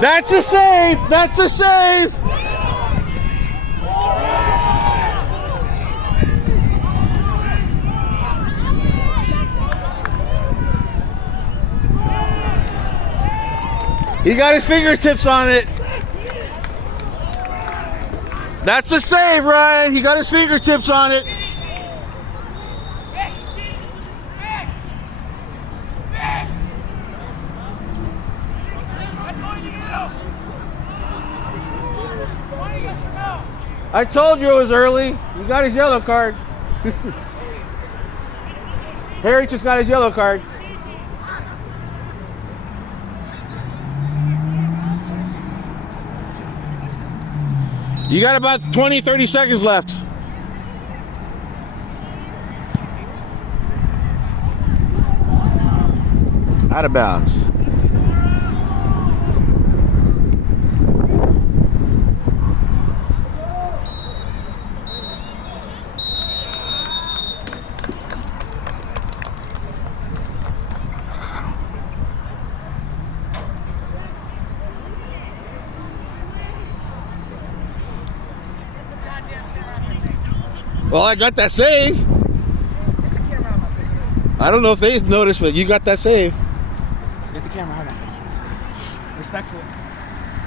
That's a save. That's a save. He got his fingertips on it. That's a save, Ryan. He got his fingertips on it. I told you it was early. He got his yellow card. Harry just got his yellow card. You got about 20, 30 seconds left. Out of bounds. Well, I got that save. I don't know if they noticed, but you got that save. Get the camera on my face. Respectfully.